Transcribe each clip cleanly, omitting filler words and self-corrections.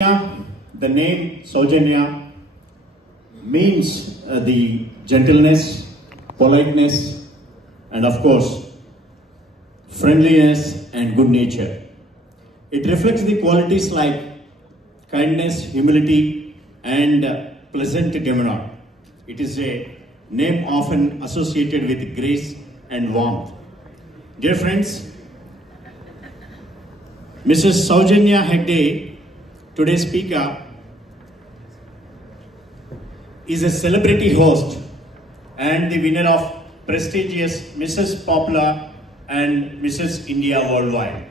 The name Saujanya means the gentleness, politeness, and of course, friendliness and good nature. It reflects the qualities like kindness, humility, and pleasant demeanor. It is a name often associated with grace and warmth. Dear friends, Mrs. Saujanya Hegde, today's speaker, is a celebrity host and the winner of prestigious Mrs. Popular and Mrs. India Worldwide.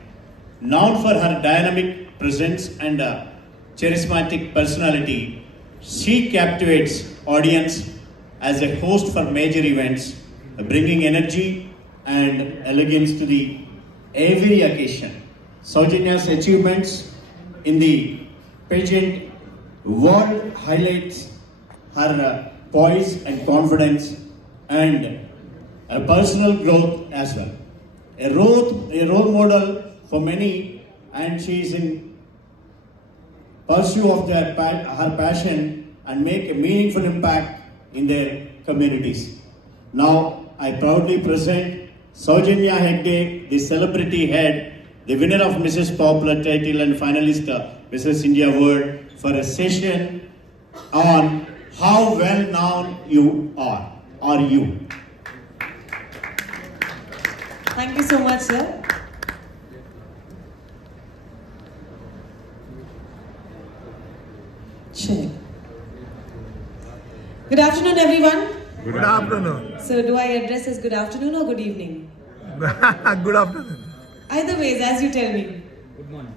Known for her dynamic presence and charismatic personality, she captivates audience as a host for major events, bringing energy and elegance to the every occasion. Saujanya's achievements in the pageant world highlights her poise and confidence and personal growth as well. A role model for many, and she is in pursuit of her passion and make a meaningful impact in their communities. Now, I proudly present Saujanya Hegde, the celebrity head, the winner of Mrs. Popular title and finalist Mrs. India World, for a session on how well known you are you. Thank you so much, sir. Sure. Good afternoon, everyone. Good afternoon. So, do I address as good afternoon or good evening? Good afternoon. Either ways, as you tell me. Good morning.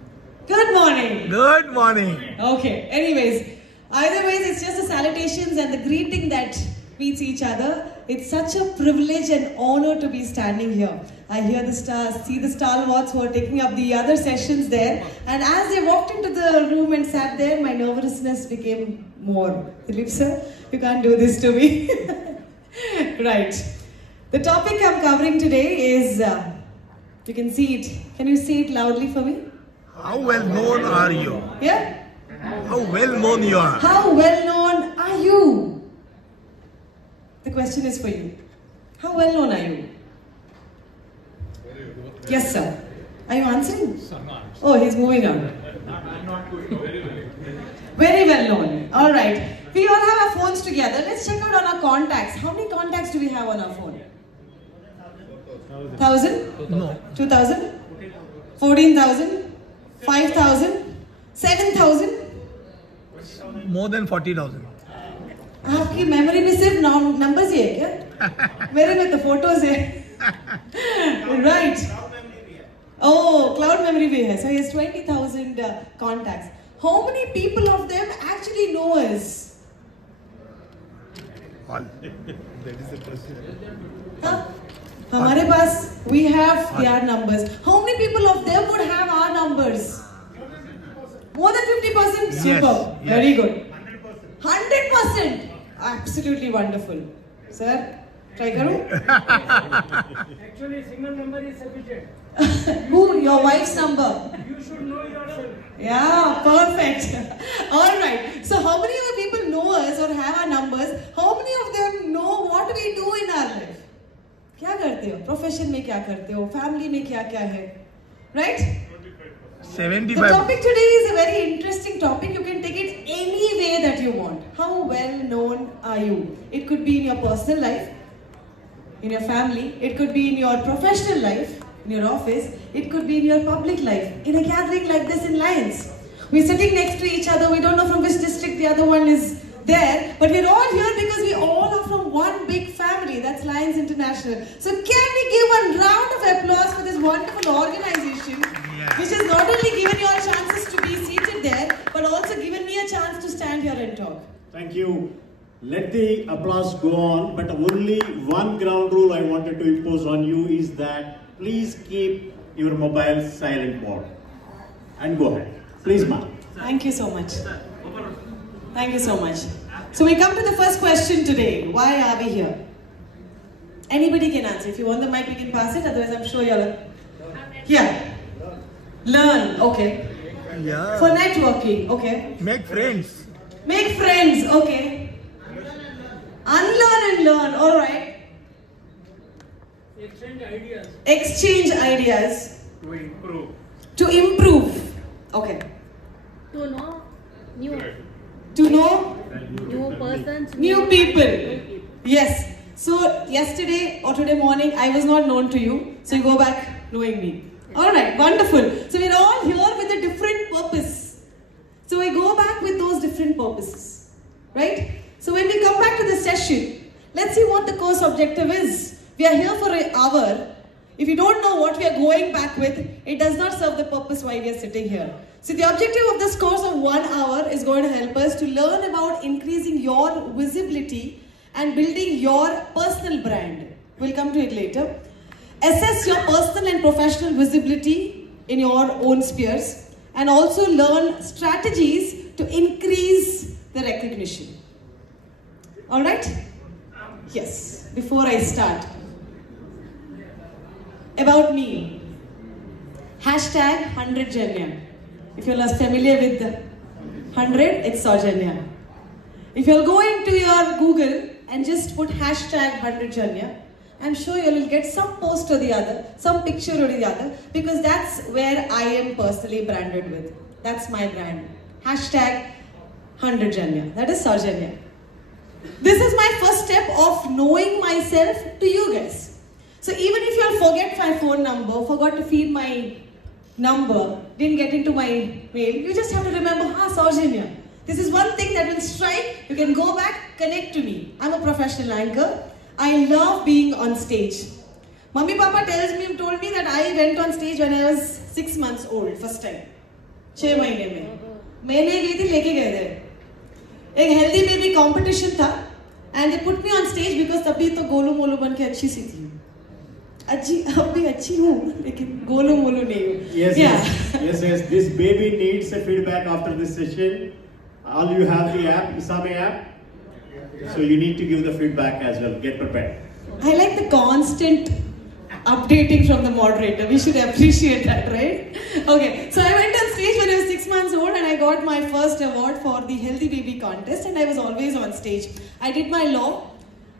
Good morning. Good morning. Okay. Anyways, either ways, it's just the salutations and the greeting that meets each other. It's such a privilege and honor to be standing here. I hear the stars, see the stalwarts who are taking up the other sessions there. And as they walked into the room and sat there, my nervousness became more. Dilip sir, you can't do this to me. Right. The topic I'm covering today is, you can see it. Can you say it loudly for me? How well known are you? Yeah? How well known you are? How well known are you? The question is for you. How well known are you? Yes, sir. Are you answering? Oh, he's moving on. Very well known. All right. We all have our phones together. Let's check out on our contacts. How many contacts do we have on our phone? 1,000? No. 2,000? 14,000? 5,000? 7,000? More than 40,000. आपकी memory में सिर्फ numbers ही है क्या? मेरे में तो photos है. Right. Oh, cloud memory भी है. So he has 20,000 contacts. How many people of them actually know us? All. That is the question. Huh? हमारे पास we have their numbers. How many people of them would have our numbers? More than 50%? Yes, Super. yes. Very good. 100%. Absolutely wonderful. Sir, try karo. Actually, single number is sufficient. Who? Your wife's number. You should know yourself. Yeah, perfect. All right. So, how many of the people know us or have our numbers? How many of them know what we do in our life? क्या करते हो? Profession में क्या करते हो? Family में क्या क्या है? Right? 75. The topic today is a very interesting topic. You can take it any way that you want. How well known are you? It could be in your personal life, in your family. It could be in your professional life, in your office. It could be in your public life, in a gathering like this in Lions. We're sitting next to each other. We don't know from which district the other one is there. But we're all here because we all are from one big family. That's Lions International. So can we give one round of applause for this wonderful organization? Yeah. Which has not only given you all chances to be seated there, but also given me a chance to stand here and talk. Thank you. Let the applause go on, but only one ground rule I wanted to impose on you is that please keep your mobile silent mode. And go ahead. Please, ma'am. Thank you so much. Thank you so much. So we come to the first question today. Why are we here? Anybody can answer. If you want the mic, we can pass it. Otherwise, I'm sure you're here. Learn. Okay. Yeah. For networking, okay. Make friends. Make friends, okay. Unlearn and learn, alright. Exchange ideas. Exchange ideas. To improve. To improve, okay. To know new To know new persons, new people. Yes. So yesterday or today morning, I was not known to you. So you go back knowing me. Alright, wonderful. So we're all here with a different purpose. So I go back with those different purposes. Right? So when we come back to the session, let's see what the course objective is. We are here for an hour. If you don't know what we are going back with, it does not serve the purpose why we are sitting here. So the objective of this course of 1 hour is going to help us to learn about increasing your visibility and building your personal brand. We'll come to it later. Assess your personal and professional visibility in your own spheres and also learn strategies to increase the recognition. Alright? Yes. Before I start. About me. Hashtag 100Janya. If you're less familiar with the 100, it's Saujanya. If you'll go into your Google and just put hashtag 100Janya, I'm sure you'll get some post or the other, some picture or the other, because that's where I am personally branded with. That's my brand. Hashtag 100Janya. That is Saujanya. This is my first step of knowing myself to you guys. So even if you'll forget my phone number, forgot to feed my number, didn't get into my mail, you just have to remember, Saujanya. This is one thing that will strike. You can go back, connect to me. I'm a professional anchor. I love being on stage. Mummy Papa told me that I went on stage when I was 6 months old, first time. 6 महीने में. मैंने गई थी लेके गए थे. एक healthy baby competition था, and they put me on stage because तभी तो गोलू मोलू बन के अच्छी सी थी. अच्छी अब भी अच्छी हूँ, लेकिन गोलू मोलू नहीं हूँ. Yes. This baby needs a feedback after this session. All you have the app, ISAME app. So you need to give the feedback as well. Get prepared. I like the constant updating from the moderator. We should appreciate that, right? Okay, so I went on stage when I was 6 months old and I got my first award for the Healthy Baby contest and I was always on stage. I did my law.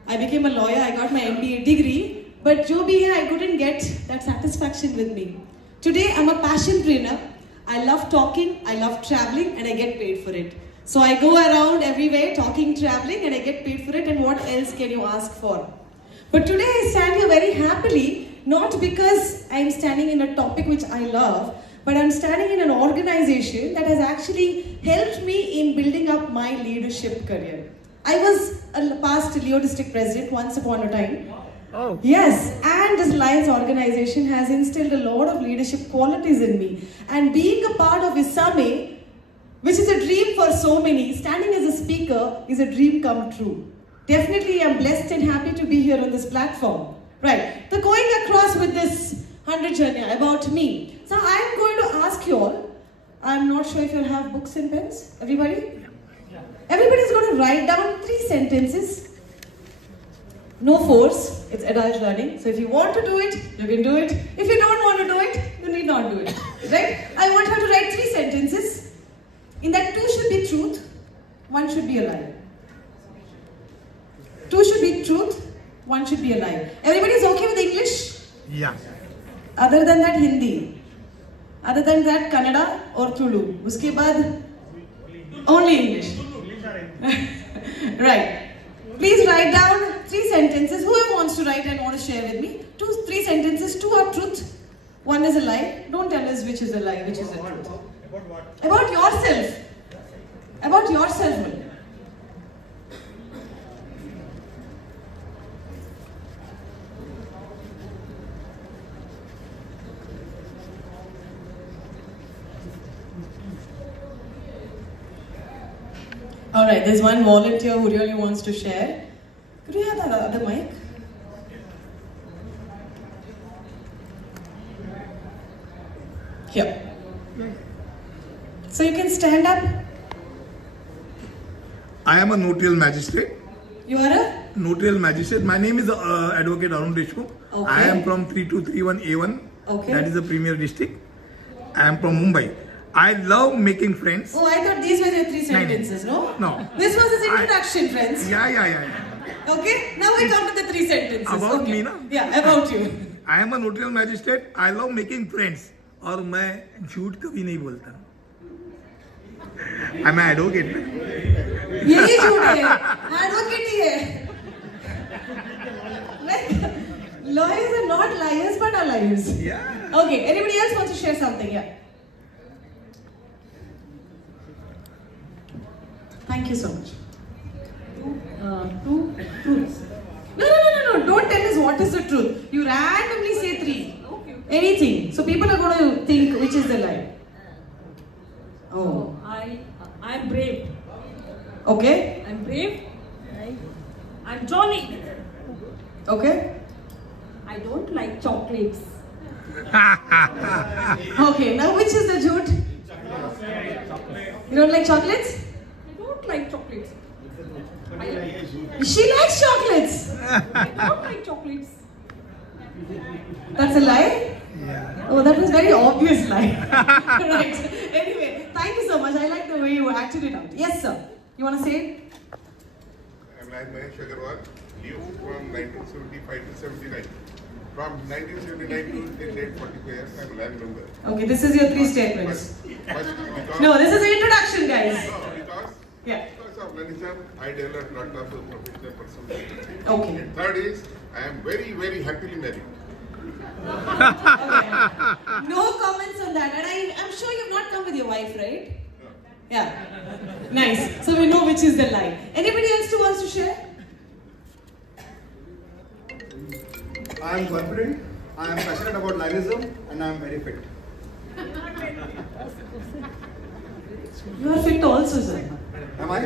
I became a lawyer. I got my MBA degree. But jo bhi hai, I couldn't get that satisfaction with me. Today, I'm a passionpreneur. I love talking, I love traveling and I get paid for it. So I go around everywhere talking, traveling and I get paid for it, and what else can you ask for? But today I stand here very happily, not because I'm standing in a topic which I love, but I'm standing in an organization that has actually helped me in building up my leadership career. I was a past Leo district president once upon a time. Oh. Yes, and this Lions organization has instilled a lot of leadership qualities in me. And being a part of ISAME, which is a dream for so many, standing as a speaker is a dream come true. Definitely I'm blessed and happy to be here on this platform. Right, so going across with this 100Janya about me. So I'm going to ask you all, I'm not sure if you'll have books and pens, everybody? Everybody's going to write down 3 sentences. No force, it's adult learning. So if you want to do it, you can do it. If you don't want to do it, you need not do it. Right? I want her to write 3 sentences. In that 2 should be truth, 1 should be a lie. 2 should be truth, 1 should be a lie. Everybody's okay with English? Yeah. Other than that, Hindi. Other than that, Kannada or Tulu. Uske baad, only English. Right. Please write down 3 sentences. Whoever wants to write and want to share with me. 3 sentences. 2 are truth. 1 is a lie. Don't tell us which is a lie, which is the truth. About what? About yourself. About yourself. Will. Alright, there's one volunteer who really wants to share. Could we have that other mic? Here. So you can stand up. I am a notarial magistrate. You are a? Notarial magistrate. My name is Advocate Arun Deshmukh. Okay. I am from 3231A1. Okay. That is the Premier District. I am from Mumbai. I love making friends. Oh, I thought these were your three sentences, no? No. This was his introduction, friends. Yeah. Okay, now we come to the three sentences. About okay. me, na? Yeah, about you. I am a notarial magistrate. I love making friends. और मैं झूठ कभी नहीं बोलता. I'm an advocate. यही झूठ है, advocate ही है. Like, lawyers are not liars but are liars. Yeah. Okay, anybody else wants to share something? Yeah. Thank you so much. Two truths. No. Don't tell us what is the truth. You randomly say three. Okay. Anything. So people are going to think which is the lie. Oh. I'm brave. Okay. I'm brave. I'm jolly. Okay. I don't like chocolates. Okay. Now which is the jute? You don't like chocolates? I don't like chocolates. She likes chocolates. I don't like chocolates. That's a lie? Yeah. Oh, that was very obvious lie. Right. Anyway, thank you so much. I like the way you acted it out. Yes, sir. You want to say it? I'm Mahesh Agarwal, lived from 1975 to 79. From 1979 to till date 45 years, I'm a land member. Okay, this is your three statements. But because, No, this is the introduction, guys. Because of Lanisha, I developed a lot of professional personality. Okay. And third is, I am very, very happily married. Okay. No comments on that. And I'm sure you've not come with your wife, right? Yeah. Nice. So we know which is the lie. Anybody else who wants to share? I am confident, I am passionate about linism, and I am very fit. You are fit also, sir. Am I?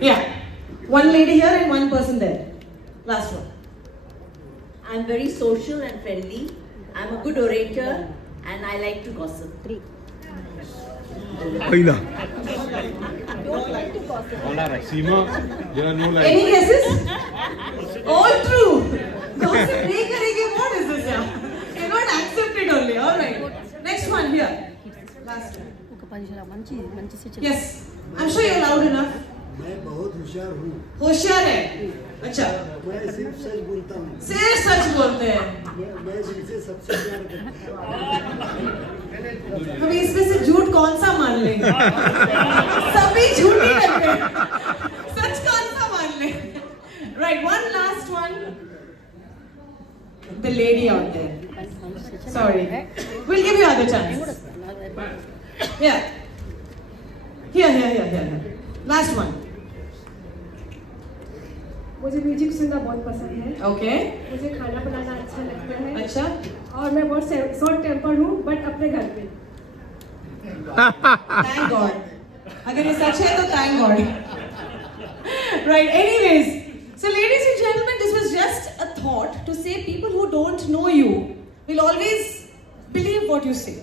Yeah. One lady here and one person there. Last one. I'm very social and friendly. I'm a good orator and I like to gossip. पहिला. Seema, there are no lies. Any guesses? All true. Gossip nahi karenge. What is this? Cannot accept it only. All right. Next one here. Last one. Yes. I'm sure you're loud enough. मैं बहुत होशियार हूँ. होशियार है. अच्छा. मैं सिर्फ सच बोलता हूँ. सिर्फ सच बोलते हैं. मैं जिनसे सबसे प्यार करता हूँ. हम इसमें से झूठ कौन सा मान लें? सभी झूठ ही करते हैं. सच कौन सा मान लें? Right. One last one. The lady out there. Sorry. We'll give you other chance. Yeah. Here. Last one. मुझे म्यूजिक सुनना बहुत पसंद है. Okay. मुझे खाना बनाना अच्छा लगता है. अच्छा. और मैं बहुत शॉर्ट टेम्पर्ड हूँ, बट अपने घर पे. Thank God. अगर ये सच है तो thank God. Right. Anyways, so ladies and gentlemen, this was just a thought to say people who don't know you will always believe what you say.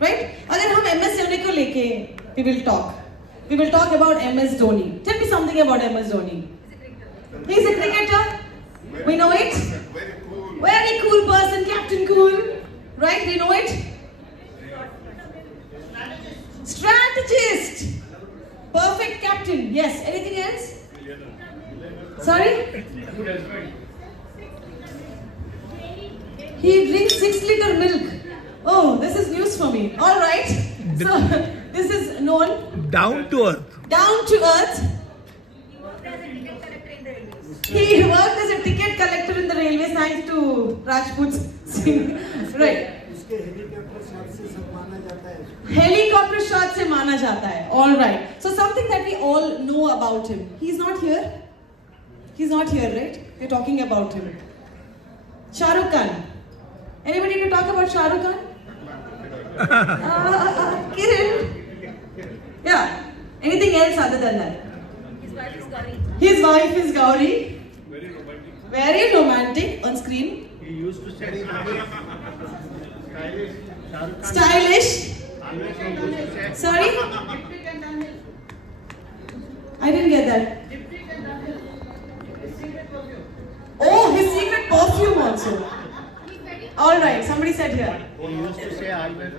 Right? अगर हम MS धोनी को लेके we will talk. We will talk about MS Dhoni. Tell me something about MS Dhoni. He's a cricketer. We know it. Very cool person, Captain Cool. Right? We know it. Strategist. Perfect captain. Yes. Anything else? Sorry? He drinks 6-liter milk. Oh, this is news for me. All right. So, this is known. Down to earth. Down to earth. He worked as a ticket collector in the railways thanks to Rajput's sing. Right. Helicopter shot se माना जाता है. All right. So something that we all know about him. He's not here. He's not here, right? We're talking about him. Shah Rukh Khan. Anybody to talk about Shah Rukh Khan? Kiran. Yeah. Anything else other than that? His wife is Gauri. His wife is Gauri. Very romantic on screen. He used to study Stylish. Sorry? I didn't get that. Oh, his secret perfume also. All right, somebody said here. He used to say always.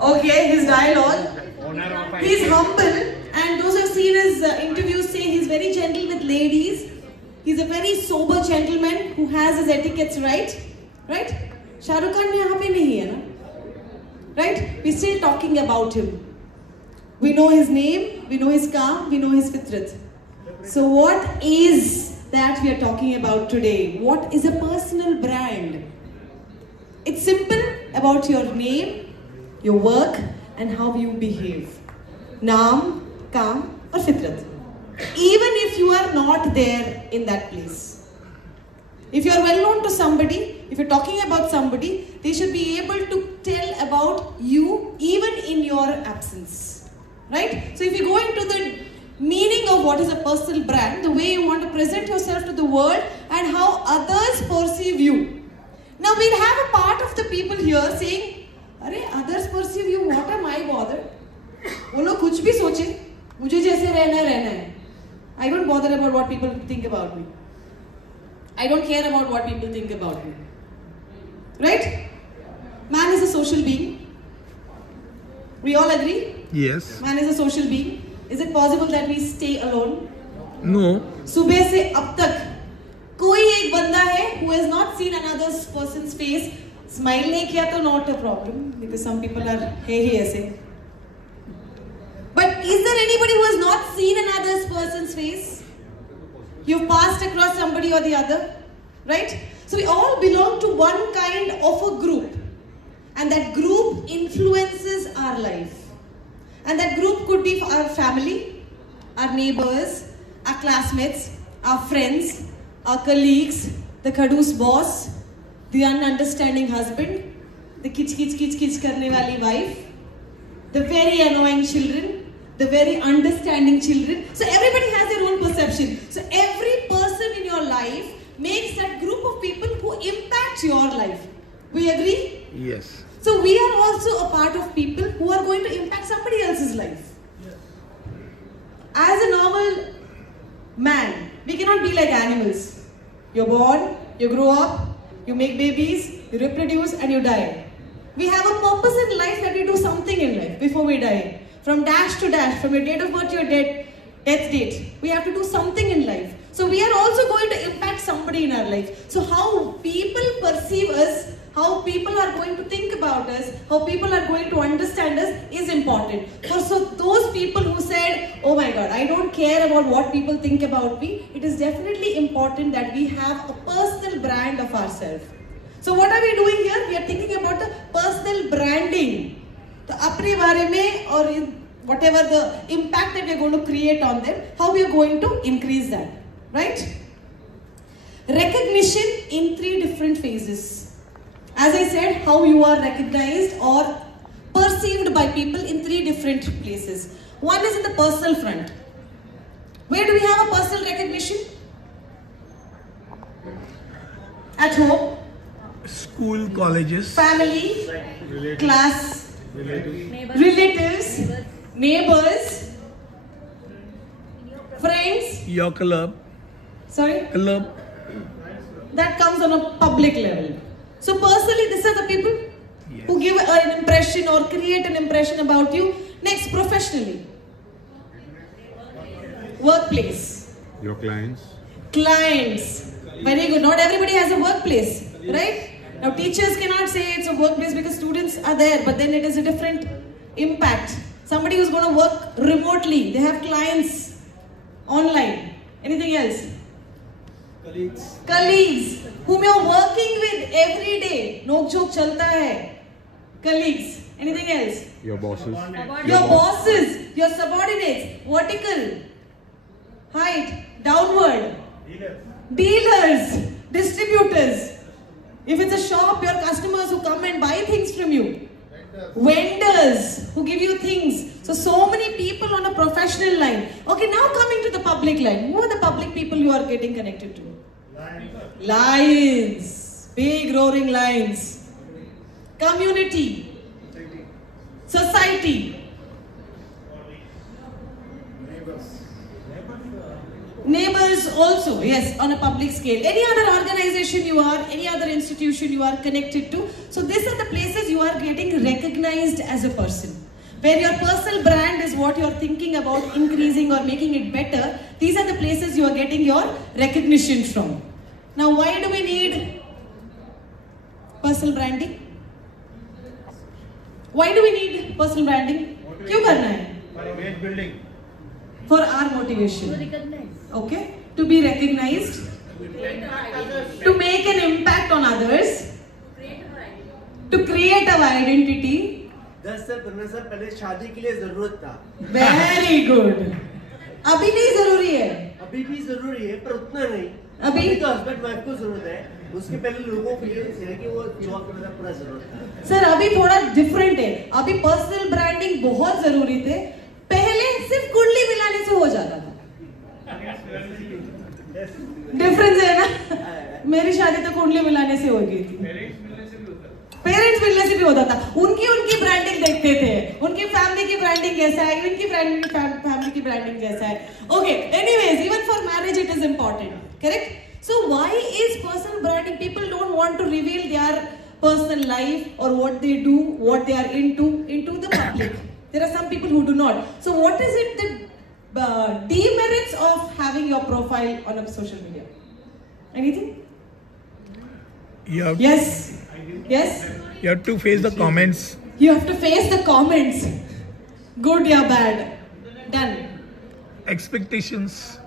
Okay, his dialogue. He's humble, and those who have seen his interviews say he's very gentle with ladies. He's a very sober gentleman who has his etiquettes right. Right? Shah Rukh Khan yahan pe nahi hai na? Right? We're still talking about him. We know his name, we know his calm, we know his fitrat. So what is that we are talking about today? What is a personal brand? It's simple, about your name, your work, and how you behave. Naam, kaam, or fitrat. Even if you are not there in that place. If you are well known to somebody, if you're talking about somebody, they should be able to tell about you even in your absence. Right? So if you go into the meaning of what is a personal brand, the way you want to present yourself to the world and how others perceive you. Now we'll have a part of the people here saying, "Arey, others perceive you, what am I bothered? वो लोग कुछ भी सोचे, मुझे जैसे रहना है. I don't bother about what people think about me. I don't care about what people think about me." Right? Man is a social being. We all agree? Yes. Man is a social being. Is it possible that we stay alone? No. सुबह से अब तक कोई एक बंदा है who has not seen another person's face, smile नहीं किया तो not a problem because some people are है ही ऐसे. But is there anybody who has not seen another person's face? You've passed across somebody or the other, right? So we all belong to one kind of a group, and that group influences our life. And that group could be our family, our neighbors, our classmates, our friends, our colleagues, the khadoos boss, the ununderstanding husband, the kich karne wali wife, the very annoying children, the very understanding children. So everybody has their own perception. So every person in your life makes that group of people who impact your life. We agree? Yes. So we are also a part of people who are going to impact somebody else's life. As a normal man, we cannot be like animals. You're born, you grow up, you make babies, you reproduce, and you die. We have a purpose in life that we do something in life before we die. From dash to dash, from your date of birth to your death date, we have to do something in life. So we are also going to impact somebody in our life. So how people perceive us, how people are going to think about us, how people are going to understand us is important. So those people who said, "Oh my God, I don't care about what people think about me," it is definitely important that we have a personal brand of ourselves. So what are we doing here? We are thinking about the personal branding. The apne bare mein or whatever the impact that we are going to create on them, how we are going to increase that, right? Recognition in 3 different phases. As I said, how you are recognized or perceived by people in 3 different places. One is in the personal front. Where do we have a personal recognition? At home. School, colleges. Family. Relatives. Class. Relatives. Neighbors. Friends. Your club. Sorry? Club. That comes on a public level. So personally, these are the people who give an impression or create an impression about you. Next, professionally. Workplace. Your clients. Clients. Very good. Not everybody has a workplace, right? Now teachers cannot say it's a workplace because students are there, but then it is a different impact. Somebody who's going to work remotely, they have clients online. Anything else? Colleagues. Colleagues whom you're working with every day. Nok jok chalta hai. Colleagues. Anything else? Your bosses. Your bosses, your subordinates, vertical, height, downward. Dealers, distributors. If it's a shop, your customers who come and buy things from you. Vendors who give you things. So many people on a professional line. Okay, now coming to the public line. Who are the public people you are getting connected to? Lions. Big roaring lions. Community. Society. Neighbors also, yes, on a public scale. Any other organization you are, any other institution you are connected to. So these are the places you are getting recognized as a person. Where your personal brand is what you are thinking about increasing or making it better, these are the places you are getting your recognition from. Now, why do we need personal branding? Why do we need personal branding? क्यों करना है? For image building. For our motivation. To recognize. Okay? To be recognized. To make an impact on others. To create our identity. 10 साल 15 साल पहले शादी के लिए जरूरत था. Very good. अभी नहीं जरूरी है. अभी भी जरूरी है पर उतना नहीं. अभी तो हस्बैंड वाइफ को जरूरत है. उसके पहले लोगों को ये है कि वो जॉब करना पूरा जरूरत है. सर अभी थोड़ा डिफरेंट है. अभी पर्सनल ब्रांडिंग बहुत जरूरी थे. पहले सिर्फ कुंडली मिलाने से हो जाता था. डिफरेंस है ना. मेरी शादी तो कुंडली मिलाने से हो गई थी. पेरेंट्स मिलने से भी होता था. उनकी ब्रांडिंग देखते थे. उनकी फैमिली की ब्रांडिंग कैसा है, इनकी फैमिली की ब्रांडिंग कैसा है. Okay, anyways, even for marriage it is important. Correct? So why is personal branding? People don't want to reveal their personal life or what they do, what they are into the public. There are some people who do not. So what is it the demerits of having your profile on a social media? Anything? Yes. Yes. You have to face the comments. You have to face the comments. Good or bad. Done. Expectations.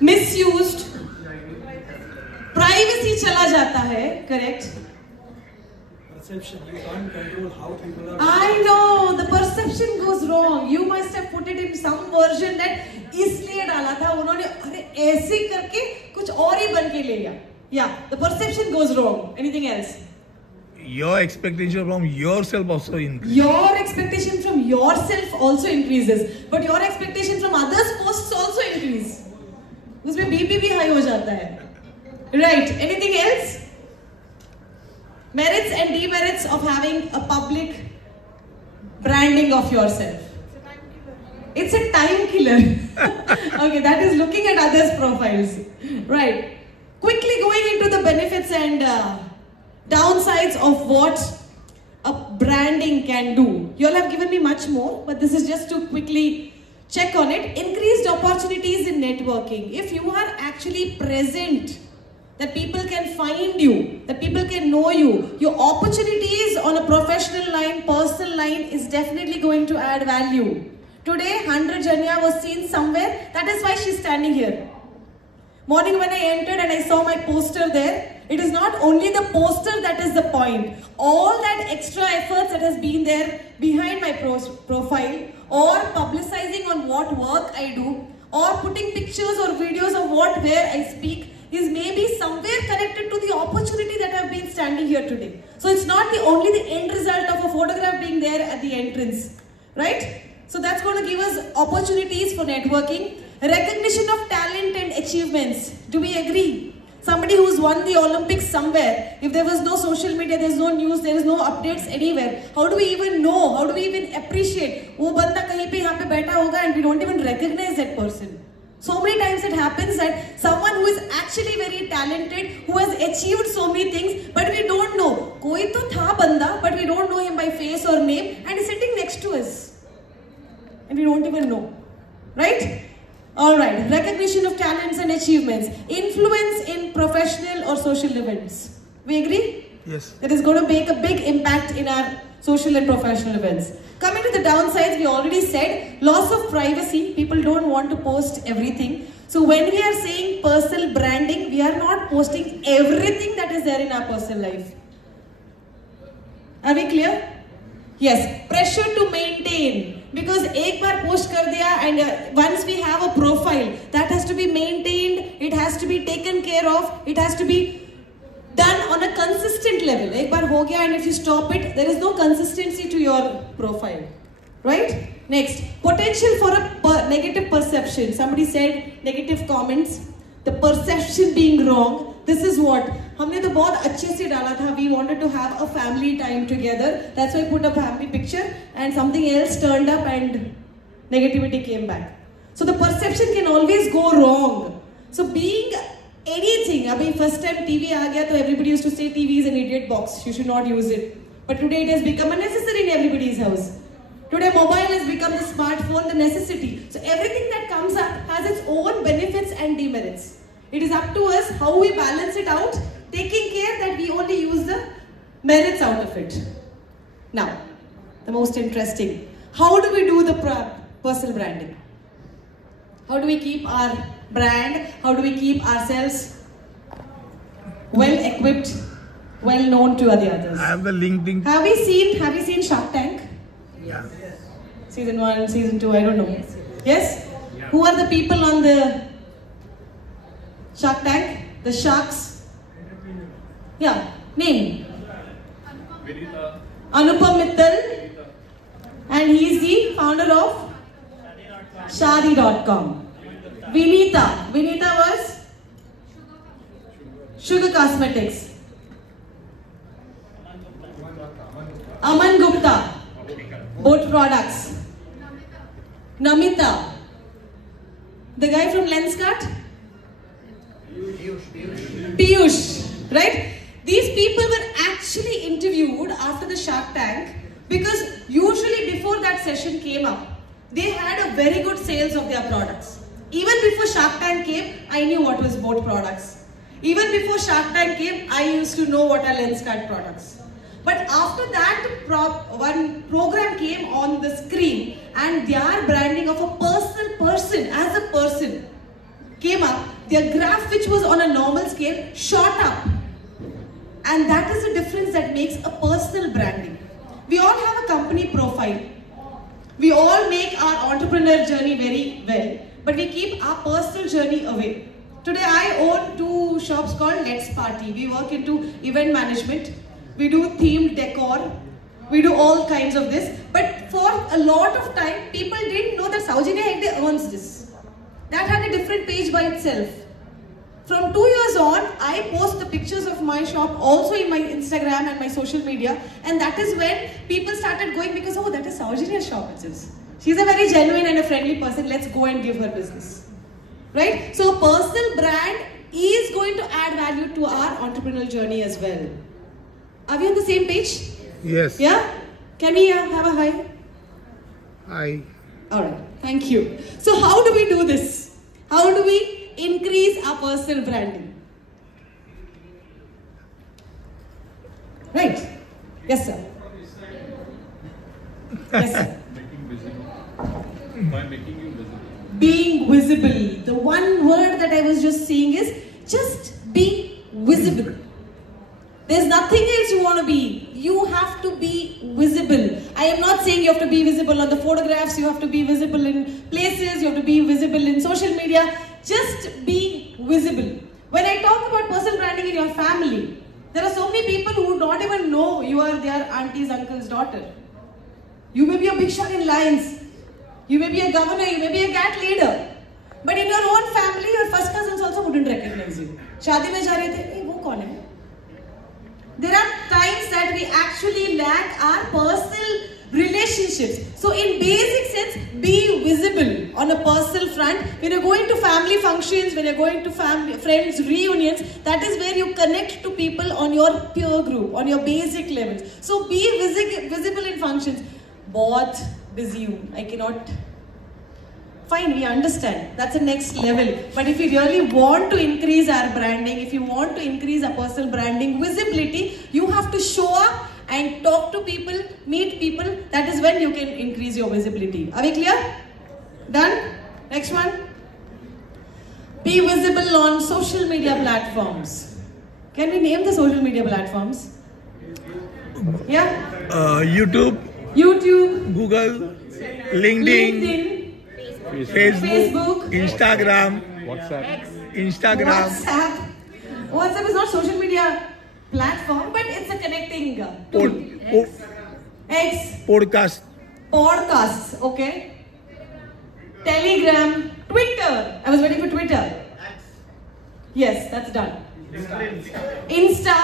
Misused. Privacy चला जाता है. Correct. Perception. You can't control how people are. I know the perception goes wrong. You must have put it in some version that इसलिए डाला था उन्होंने. अरे ऐसे करके कुछ और ही बन के ले लिया. Yeah, the perception goes wrong. Anything else? Your expectation from yourself also increases. Your expectation from yourself also increases, but your expectation from others' posts also increase. उसमें BP भी high हो जाता है. Right? Anything else? Merits and demerits of having a public branding of yourself. It's a time killer. Okay, that is looking at others' profiles. Right. Quickly going into the benefits and downsides of what a branding can do. You all have given me much more, but this is just to quickly check on it. Increased opportunities in networking. If you are actually present, that people can find you, that people can know you, your opportunities on a professional line, personal line is definitely going to add value. Today, 100 Janya was seen somewhere. That is why she's standing here. Morning when I entered and I saw my poster there, it is not only the poster that is the point. All that extra efforts that has been there behind my profile, or publicizing on what work I do, or putting pictures or videos of where I speak, is maybe somewhere connected to the opportunity that I've been standing here today. So it's not only the end result of a photograph being there at the entrance, right? So that's going to give us opportunities for networking. Recognition of talent and achievements. Do we agree? Somebody who's won the Olympics somewhere, if there was no social media, there's no news, there is no updates anywhere, how do we even know? How do we even appreciate? वो बंदा कहीं पे यहाँ पे बैठा होगा and we don't even recognize that person. So many times it happens that someone who is actually very talented, who has achieved so many things, but we don't know. कोई तो था बंदा, but we don't know him by face or name, and he's sitting next to us, and we don't even know, right? Alright, recognition of talents and achievements. Influence in professional or social events. We agree? Yes. That is going to make a big impact in our social and professional events. Coming to the downsides, we already said, loss of privacy. People don't want to post everything. So when we are saying personal branding, we are not posting everything that is there in our personal life. Are we clear? Yes. Pressure to maintain. Because एक बार post कर दिया and once we have a profile, that has to be maintained, it has to be taken care of, it has to be done on a consistent level. एक बार हो गया and if you stop it, there is no consistency to your profile. Right? Next, potential for a negative perception. Somebody said negative comments. The perception being wrong. This is what हमने तो बहुत अच्छे से डाला था. We wanted to have a family time together. That's why I put a family picture and something else turned up and negativity came back. So the perception can always go wrong. So being anything, I mean, first time TV aa gaya, so everybody used to say TV is an idiot box, you should not use it. But today it has become a necessary in everybody's house. Today mobile has become the smartphone, the necessity. So everything that comes up has its own benefits and demerits. It is up to us how we balance it out, taking care that we only use the merits out of it. Now, the most interesting. How do we do the personal branding? How do we keep our brand? How do we keep ourselves well equipped, well known to the others? I have the LinkedIn. Have you seen Shark Tank? Yeah. Season 1, Season 2, I don't know. Yes? Who are the people on the Shark Tank? The sharks? Yeah, name. Anupam Mittal. And he's the founder of Shadi.com. Vinita was Sugar Cosmetics. Aman Gupta, Boat Products. Namita, the guy from Lenskart? Piyush, right? These people were actually interviewed after the Shark Tank because usually before that session came up, they had a very good sales of their products. Even before Shark Tank came, I knew what was Boat Products. Even before Shark Tank came, I used to know what are Lenskart products. But after that, one program came on the screen and their branding of a personal person as a person came up. Their graph, which was on a normal scale, shot up. And that is the difference that makes a personal branding. We all have a company profile. We all make our entrepreneur journey very well, but we keep our personal journey away. Today I own 2 shops called Let's Party. We work into event management. We do themed decor. We do all kinds of this. But for a lot of time, people didn't know that Soumya Hegde owns this. That had a different page by itself. From 2 years on, I post the pictures of my shop also in my Instagram and my social media. And that is when people started going because, oh, that is Soumya's shop. She's a very genuine and a friendly person. Let's go and give her business. Right? So a personal brand is going to add value to our entrepreneurial journey as well. Are we on the same page? Yes. Yeah? Can we have a hi? Hi. Alright, thank you. So how do we do this? How do we increase our personal branding? Right? Yes, sir. Yes, sir. By making you visible. Being visible. The one word that I was just saying is just be visible. There's nothing else you want to be. You have to be visible. I am not saying you have to be visible on the photographs, you have to be visible in places, you have to be visible in social media. Just be visible. When I talk about personal branding in your family, there are so many people who don't even know you are their auntie's uncle's daughter. You may be a big shot in Lions. You may be a governor, you may be a GAT leader. But in your own family, your first cousins also wouldn't recognize you. Shadi mein ja rahe the, hey, wo kaun hai? There are times that we actually lack our personal relationships. So in basic sense, be visible on a personal front. When you're going to family functions, when you're going to family, friends, reunions, that is where you connect to people on your peer group, on your basic levels. So be visible in functions. Bahut busy hu. I cannot. Fine, we understand. That's the next level. But if you really want to increase our branding, if you want to increase our personal branding visibility, you have to show up and talk to people, meet people. That is when you can increase your visibility. Are we clear? Done? Next one. Be visible on social media platforms. Can we name the social media platforms? Yeah? YouTube, Google, LinkedIn, Facebook, Instagram, WhatsApp is not social media platform, but it's a connecting tool. X. Podcasts, okay. Telegram, Twitter. I was waiting for Twitter. Yes, that's done. Insta,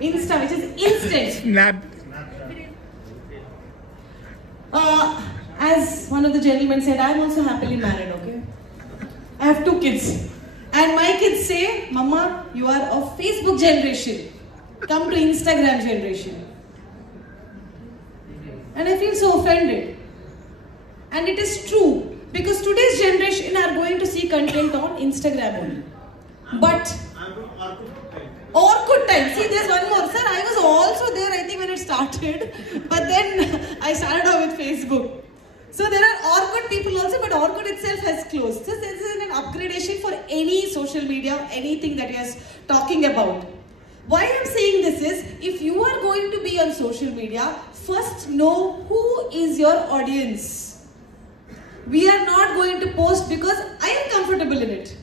which is instant. Snap. As as one of the gentlemen said, I'm also happily married, okay? I have 2 kids. And my kids say, Mama, you are a Facebook generation. Come to Instagram generation. And I feel so offended. And it is true. Because today's generation are going to see content on Instagram only. But Orkut time. See, there's one more. Sir, I was also there, I think, when it started. But then I started off with Facebook. So there are Orkut people also, but Orkut itself has closed. So this is an upgradation for any social media, anything that you are talking about. Why I'm saying this is, if you are going to be on social media, first know who is your audience. We are not going to post because I am comfortable in it.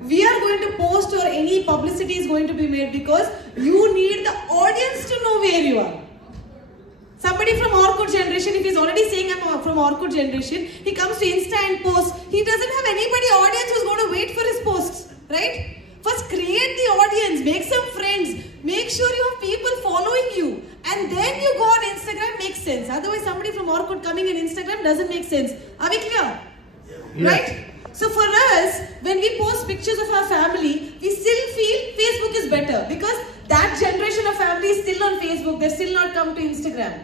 We are going to post or any publicity is going to be made because you need the audience to know where you are. Somebody from Orkut generation, if he's already saying I'm from Orkut generation, he comes to Insta and posts. He doesn't have anybody audience who's going to wait for his posts, right? First create the audience, make some friends, make sure you have people following you, and then you go on Instagram, makes sense. Otherwise somebody from Orkut coming in Instagram doesn't make sense. Are we clear? Yes. Right? So for us, when we post pictures of our family, we still feel Facebook is better because that generation of family is still on Facebook, they're still not come to Instagram.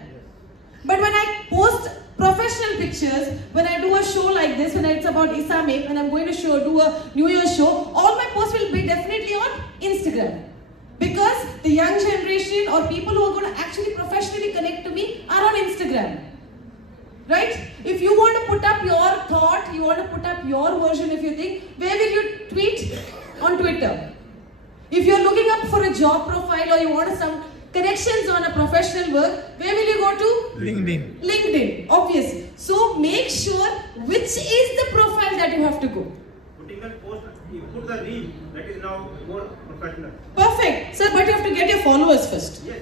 But when I post professional pictures, when I do a show like this, when it's about ISAME, when I'm going to do a New Year's show, all my posts will be definitely on Instagram. Because the young generation or people who are going to actually professionally connect to me are on Instagram. Right? If you want to put up your thought, you want to put up your version if you think, where will you tweet? On Twitter. If you're looking up for a job profile or you want some connections on a professional work, where will you go to? LinkedIn. LinkedIn, obvious. So make sure which is the profile that you have to go. Putting a post, you put the reel, that is now more professional. Perfect. Sir, but you have to get your followers first. Yes.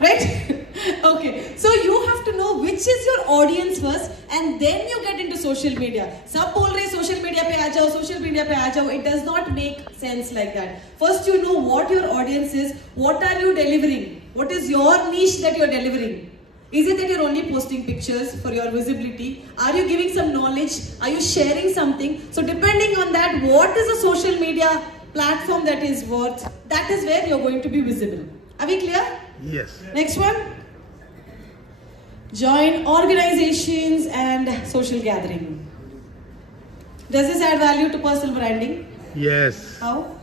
Right? Okay. So you have to know which is your audience first and then you get into social media. Sab bol rahe social media pe aa jao, social media pe aa jao. It does not make sense like that. First you know what your audience is, what are you delivering? What is your niche that you're delivering? Is it that you're only posting pictures for your visibility? Are you giving some knowledge? Are you sharing something? So depending on that, what is a social media platform that is worth? That is where you're going to be visible. Are we clear? Yes. Next one. Join organizations and social gathering. Does this add value to personal branding? Yes. How?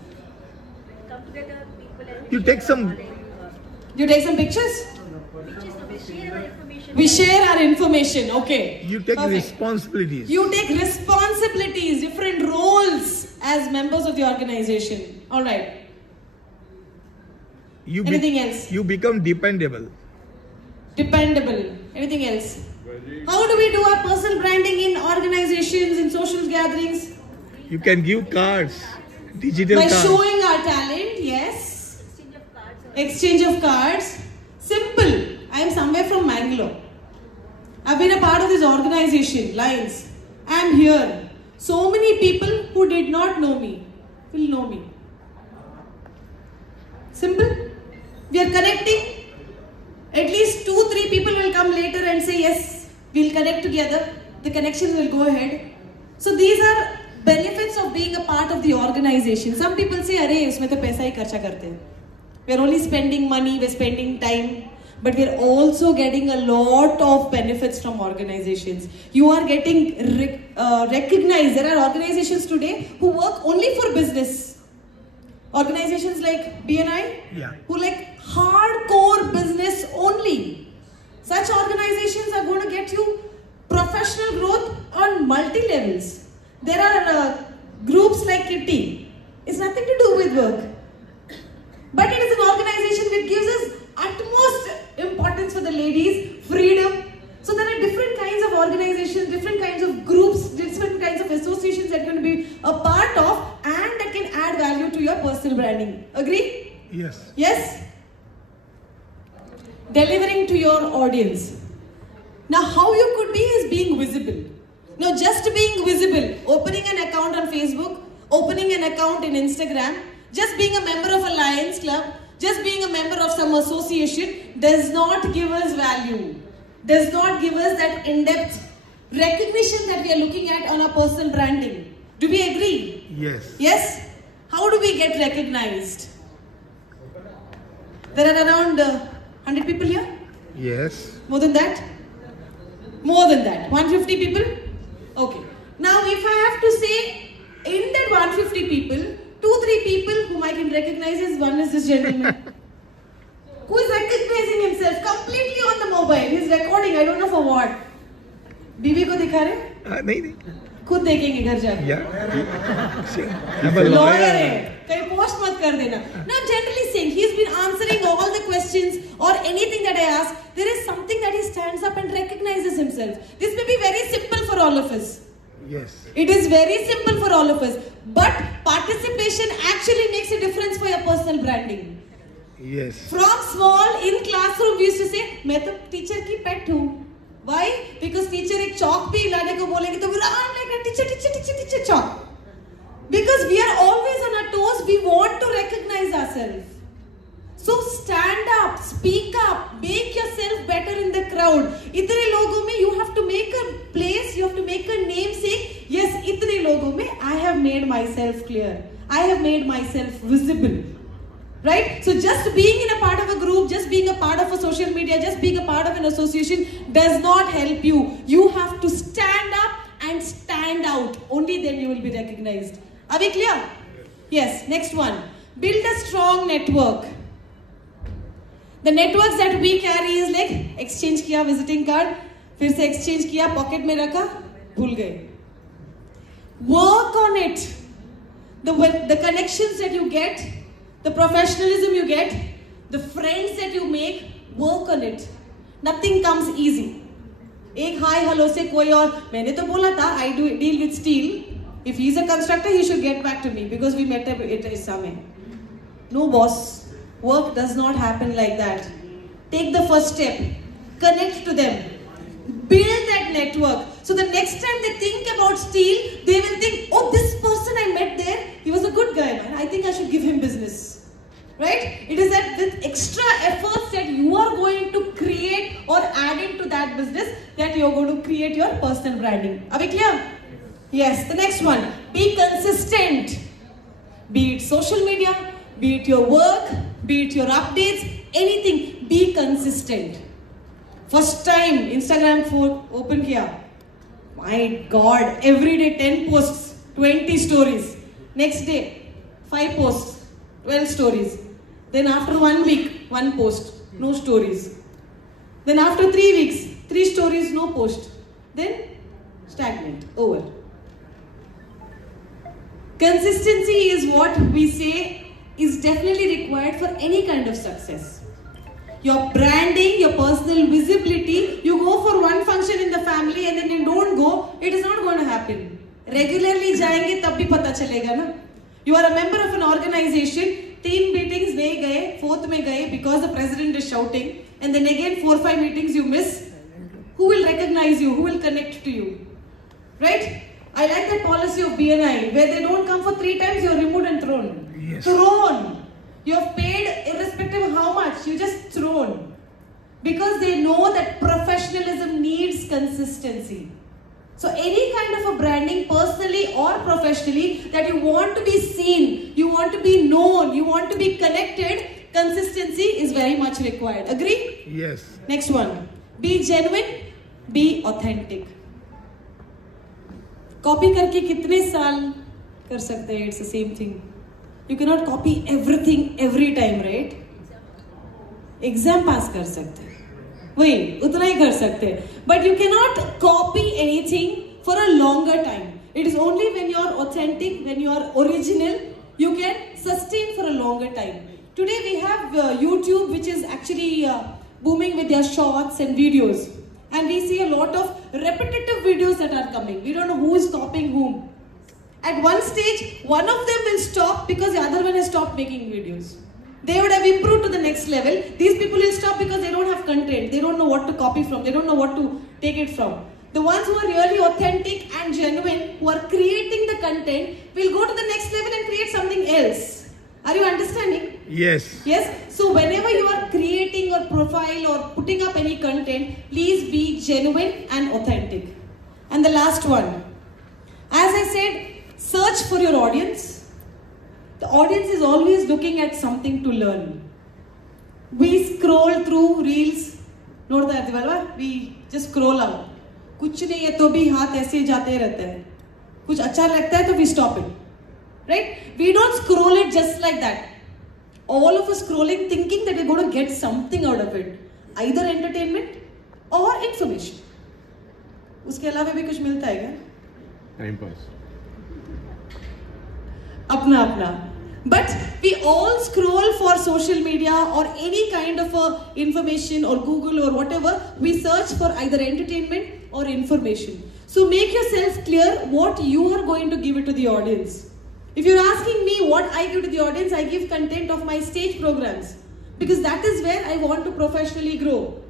Come together, people and You take some. You take some pictures? we share our information. We share our information. Okay. You take Perfect. responsibilities. You take responsibilities, different roles as members of the organization. All right. Anything else? You become dependable. Dependable. Anything else? How do we do our personal branding in organizations, in social gatherings? You can give cards, digital By cards. showing our talent, yes. Exchange of cards. Simple. I am somewhere from Mangalore. I've been a part of this organization, Lions. I am here. So many people who did not know me will know me. Simple. We are connecting. At least 2-3 people will come later and say, yes, we'll connect together. The connection will go ahead. So these are benefits of being a part of the organization. Some people say, "Arey, usme to paisa hi kharcha karte hain." We're only spending money, we're spending time, but we're also getting a lot of benefits from organizations. You are getting recognized. There are organizations today who work only for business. Organizations like BNI, who like hardcore business only. Such organizations are going to get you professional growth on multi-levels. There are groups like Kitty. It's nothing to do with work. But it is an organization which gives us utmost importance for the ladies, freedom. So there are different kinds of organizations, different kinds of groups, different kinds of associations that you're going to be a part of and that can add value to your personal branding. Agree? Yes. Yes? Delivering to your audience. Now how you could be is being visible. Now just being visible, opening an account on Facebook, opening an account in Instagram, just being a member of a Lions Club, just being a member of some association does not give us value. Does not give us that in-depth recognition that we are looking at on our personal branding. Do we agree? Yes. Yes? How do we get recognized? There are around 100 people here? Yes. More than that? More than that. 150 people? Okay. Now if I have to say, in that 150 people, 2-3 people whom I can recognize is, one is this gentleman. Who is recognizing himself completely on the mobile. He is recording, I don't know for what. बीवी को दिखा रहे? नहीं. खुद देखेंगे घर जाके. Lawyer है. कहीं post मत कर देना. Now generally saying, he's been answering all the questions or anything that I ask. There is something that he stands up and recognizes himself. This may be very simple for all of us. Yes. It is very simple for all of us. But participation actually makes a difference for your personal branding. Yes. From small, in classroom, we used to say, मैं तो teacher की pet हूँ. Why? Because teacher एक chalk भी लाने को बोलेंगे तो we'll run like a teacher chalk. Because we are always on our toes, we want to recognize ourselves. So stand up, speak up, make yourself better in the crowd. इतने लोगों में you have to make a place, you have to make a name saying, yes, इतने लोगों में I have made myself clear. I have made myself visible. Right? So just being in a part of a group, just being a part of a social media, just being a part of an association does not help you. You have to stand up and stand out. Only then you will be recognized. Are we clear? Yes. Next one. Build a strong network. The networks that we carry is like exchange किया visiting card, फिर से exchange किया pocket में रखा, भूल गए. Work on it. The connections that you get, the professionalism you get, the friends that you make, work on it. Nothing comes easy. एक hi hello से कोई और मैंने तो बोला था I do deal with steel. If he is a constructor, he should get back to me because we met at ISAME. No boss. Work does not happen like that. Take the first step. Connect to them. Build that network. So the next time they think about steel, they will think, oh, this person I met there, he was a good guy, man. I think I should give him business. Right? It is that with extra efforts that you are going to create or add into that business that you are going to create your personal branding. Are we clear? Yes. The next one. Be consistent. Be it social media, be it your work, be it your updates, anything, be consistent. First time Instagram open kiya. My God, every day 10 posts, 20 stories. Next day, 5 posts, 12 stories. Then after 1 week, 1 post, no stories. Then after 3 weeks, 3 stories, no post. Then stagnant, over. Consistency is what we say is definitely required for any kind of success. Your branding, your personal visibility, you go for one function in the family and then you don't go, it is not going to happen. Regularly जाएंगे तब भी पता चलेगा ना. You are a member of an organization, 3 meetings नहीं गए, 4th में गए because the president is shouting, and then again 4-5 meetings you miss. Who will recognize you? Who will connect to you? Right? I like that policy of BNI where they don't come for 3 times, you are removed and thrown. Yes. Thrown. You have paid irrespective of how much, you just thrown. Because they know that professionalism needs consistency. So any kind of a branding, personally or professionally, that you want to be seen, you want to be known, you want to be connected, consistency is very much required. Agree? Yes. Next one. Be genuine, be authentic. Copy करके कितने साल कर सकते हैं? It's the same thing. You cannot copy everything every time, right? Exam pass कर सकते हैं, वही उतना ही कर सकते हैं. But you cannot copy anything for a longer time. It is only when you are authentic, when you are original, you can sustain for a longer time. Today we have YouTube, which is actually booming with their shorts and videos. And we see a lot of repetitive videos that are coming. We don't know who is copying whom. At one stage, one of them will stop because the other one has stopped making videos. They would have improved to the next level. These people will stop because they don't have content. They don't know what to copy from. They don't know what to take it from. The ones who are really authentic and genuine, who are creating the content, will go to the next level and create something else. Are you understanding? Yes. Yes. So whenever you are creating your profile or putting up any content, please be genuine and authentic. And the last one. As I said, search for your audience. The audience is always looking at something to learn. We scroll through reels. We just scroll out. कुछ नहीं है तो भी हाथ ऐसे ही जाते रहते हैं. कुछ अच्छा लगता है तो we stop it. Right? We don't scroll it just like that. All of us scrolling thinking that we're going to get something out of it. Either entertainment or information. उसके अलावा भी कुछ मिलता है क्या? Time pass. अपना. But we all scroll for social media or any kind of information or Google or whatever. We search for either entertainment or information. So make yourself clear what you are going to give it to the audience. If you're asking me what I give to the audience, I give content of my stage programs. Because that is where I want to professionally grow.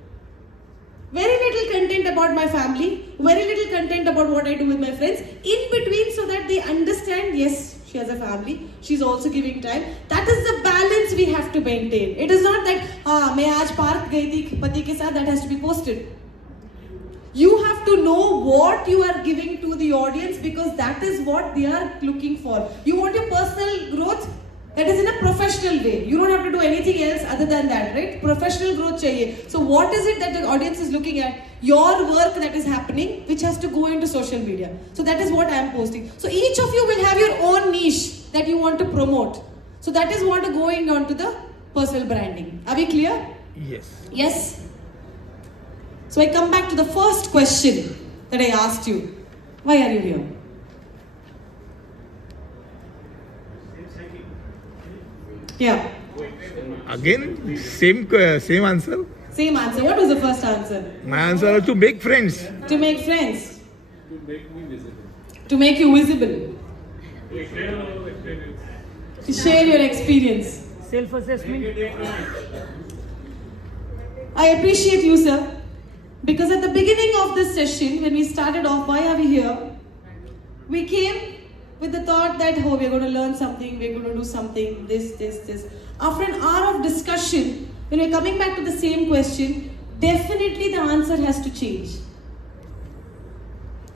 Very little content about my family, very little content about what I do with my friends, in between so that they understand, yes, she has a family, she's also giving time. That is the balance we have to maintain. It is not that, मैं आज park गई थी पति के साथ, that has to be posted. You have to know what you are giving to the audience because that is what they are looking for. You want your personal growth? That is in a professional way. You don't have to do anything else other than that, right? Professional growth chahiye. So what is it that the audience is looking at? Your work that is happening, which has to go into social media. So that is what I am posting. So each of you will have your own niche that you want to promote. So that is what going on to the personal branding. Are we clear? Yes. Yes. So I come back to the first question that I asked you. Why are you here? Yeah. Again, same answer. Same answer. What was the first answer? My answer was to make friends. To make friends. To make me visible. To make you visible. To share our experience. To share your experience. Self-assessment. I appreciate you, sir. Because at the beginning of this session, when we started off, why are we here? We came with the thought that, oh, we're going to learn something, we're going to do something, this. After an hour of discussion, when we're coming back to the same question, definitely the answer has to change.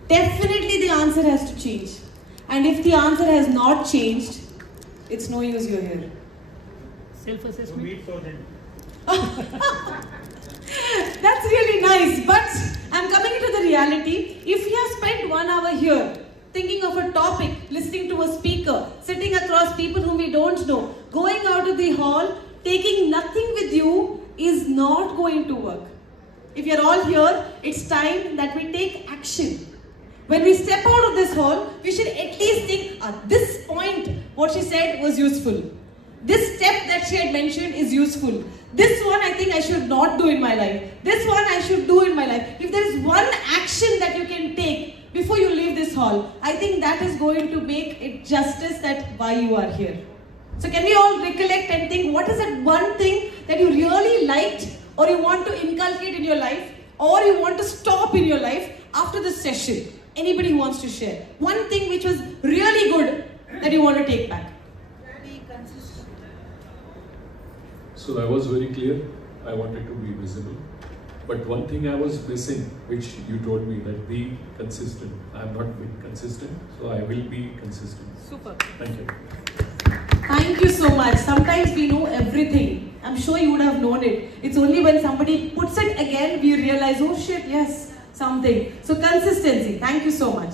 Definitely the answer has to change. And if the answer has not changed, it's no use you're here. Self-assessment. That's really nice, but I'm coming into the reality. If you have spent 1 hour here, thinking of a topic, listening to a speaker, sitting across people whom we don't know, going out of the hall, taking nothing with you is not going to work. If you're all here, it's time that we take action. When we step out of this hall, we should at least think, at this point, what she said was useful. This step that she had mentioned is useful. This one I think I should not do in my life. This one I should do in my life. If there is one action that you can take before you leave this hall, I think that is going to make it justice that why you are here. So can we all recollect and think, what is that one thing that you really liked or you want to inculcate in your life or you want to stop in your life after this session? Anybody who wants to share? One thing which was really good that you want to take back. So I was very clear, I wanted to be visible. But one thing I was missing, which you told me, that be consistent. I have not been consistent, so I will be consistent. Super. Thank you. Thank you so much. Sometimes we know everything. I'm sure you would have known it. It's only when somebody puts it again, we realize, oh shit, yes, something. So consistency. Thank you so much.